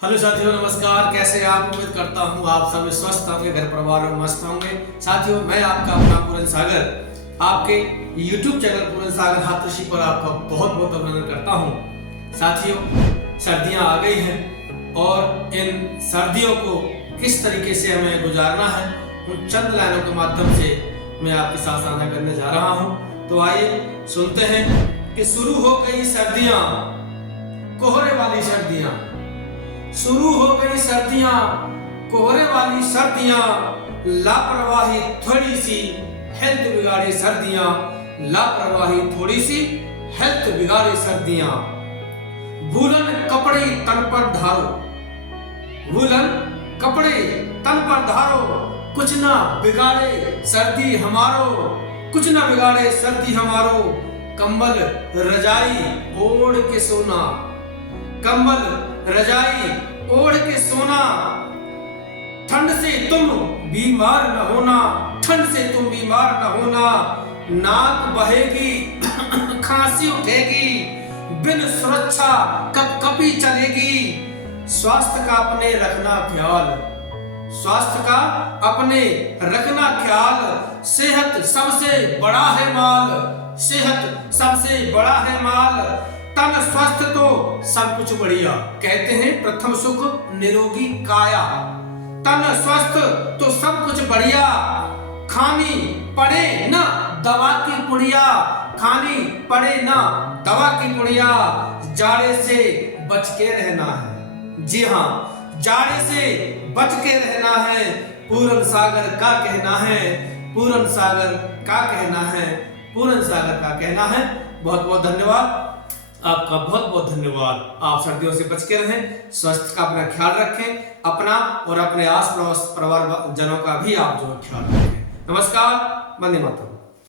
Hello साथियों, नमस्कार। कैसे हैं आप? उम्मीद करता हूं आप सब स्वस्थ होंगे, घर परिवार में मस्त होंगे। साथियों, मैं आपका अपना पूरन सागर आपके YouTube चैनल पूरन सागर हाथरसी पर आपका बहुत बहुत अभिनंदन करता हूं। साथियों, सर्दियां आ गई हैं और इन सर्दियों को किस तरीके से हमें गुजारना है, उन चंद लाइनों के माध्यम से मैं आपके साथ साझा करने जा रहा हूं। तो आइए सुनते हैं कि शुरू हो गई सर्दियां, कोहरे वाली सर्दियां। शुरू हो गई सर्दियां, कोहरे वाली सर्दियां, लापरवाही थोड़ी सी हेल्थ बिगाड़ी सर्दियां, लापरवाही थोड़ी सी हेल्थ बिगाड़ी सर्दियां। वूलन कपड़े तन पर धारो, वूलन कपड़े तन पर धारो, कुछ ना बिगाड़े सर्दी हमारो, कुछ ना बिगाड़े सर्दी हमारो। कंबल रजाई ओढ़ के सोना, कंबल रजाई ओढ़ के सोना, ठंड से तुम बीमार न होना, ठंड से तुम बीमार न होना। नाक बहेगी खांसी उठेगी, बिन सुरक्षा कपकपी चलेगी। स्वास्थ्य का अपने रखना ख्याल, स्वास्थ्य का अपने रखना ख्याल। सेहत सबसे बड़ा है माल, सेहत सबसे बड़ा है माल। तन स्वस्थ तो सब कुछ बढ़िया, कहते हैं प्रथम सुख निरोगी काया। तन स्वस्थ तो सब कुछ बढ़िया, खानी पड़े ना दवा की पुड़िया, खानी पड़े ना दवा की पुड़िया। जाड़े से बच के रहना है, जी हाँ, जाड़े से बच के रहना है। पूरन सागर का कहना है, पूरन सागर का कहना है, पूरन सागर का कहना है। बहुत बहुत धन्यवाद आपका, बहुत बहुत धन्यवाद। आप सर्दियों से बच के रहें, स्वास्थ्य का अपना ख्याल रखें, अपना और अपने आस पड़ोस परिवार जनों का भी आप जो ख्याल रखें। नमस्कार, वंदे मातरम।